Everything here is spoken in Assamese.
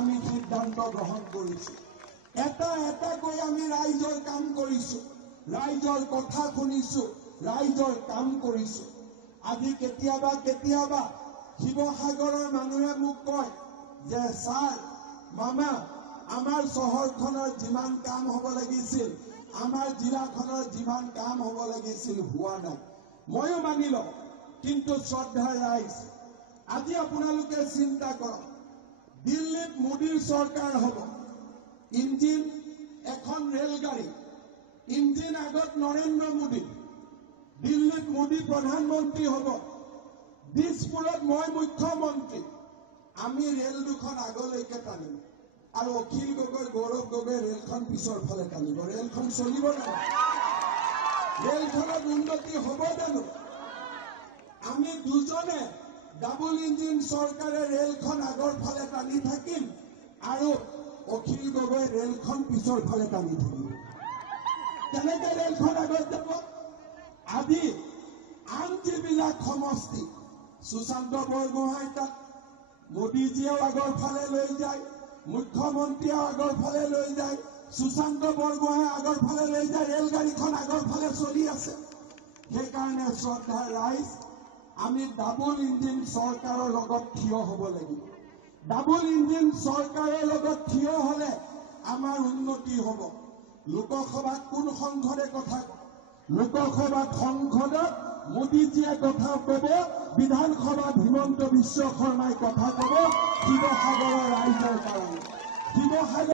আমি সিদ্ধান্ত গ্ৰহণ কৰিছো। এটাকৈ আমি ৰাইজৰ কাম কৰিছো, ৰাইজৰ কথা শুনিছো, ৰাইজৰ কাম কৰিছো। আজি কেতিয়াবা শিৱসাগৰৰ মানুহে মোক কয় যে ছাৰ মামা আমাৰ চহৰখনৰ যিমান কাম হ'ব লাগিছিল, আমাৰ জিলাখনৰ যিমান কাম হ'ব লাগিছিল হোৱা নাই। ময়ো মানি লওঁ, কিন্তু শ্ৰদ্ধাৰ ৰাইজ, আজি আপোনালোকে চিন্তা কৰক, দিল্লীত মোদীৰ চৰকাৰ হ'ব, ইঞ্জিন এখন ৰেলগাড়ী, ইঞ্জিন আগত নৰেন্দ্ৰ মোদী, দিল্লীত মোদী প্ৰধানমন্ত্ৰী হ'ব, দিছপুৰত মই মুখ্যমন্ত্ৰী। আমি ৰেল দুখন আগলৈকে টানিম আৰু অখিল গগৈ গৌৰৱ গগৈ ৰেলখন পিছৰ ফালে টানিব। ৰেলখন চলিব জানো? ৰেলখনত উন্নতি হ'ব জানো? আমি দুজনে ডাবল ইঞ্জিন চৰকাৰে ৰেলখন আগৰ ফালে টানি থাকিম আৰু অখিল গগৈ ৰেলখন পিছৰ ফালে টানি থাকিব। কেনেকে ৰেলখন আগত যাব? আজি আন যিবিলাক সমষ্টি, সুশান্ত বৰগোহাঁই তাত মোদীজীয়েও আগৰ ফালে লৈ যায়, মুখ্যমন্ত্ৰীয়েও আগৰ ফালে লৈ যায়, সুশান্ত বৰগোহাঁই আগৰ ফালে লৈ যায়, ৰেলগাড়ীখন আগৰ ফালে চলি আছে। সেইকাৰণে শ্ৰদ্ধাৰ ৰাইজ, আমি ডাবল ইঞ্জিন চৰকাৰৰ লগত থিয় হ'ব লাগিব। ডাবল ইঞ্জিন চৰকাৰৰ লগত থিয় হ'লে আমাৰ উন্নতি হ'ব। লোকসভাত কোন সংসদে কথা কয়? লোকসভাত সংসদত মোদীজীয়ে কথা ক'ব, বিধানসভাত হিমন্ত বিশ্ব শৰ্মাই কথা ক'ব শিৱসাগৰৰ ৰাইজৰ কাৰণে। শিৱসাগৰ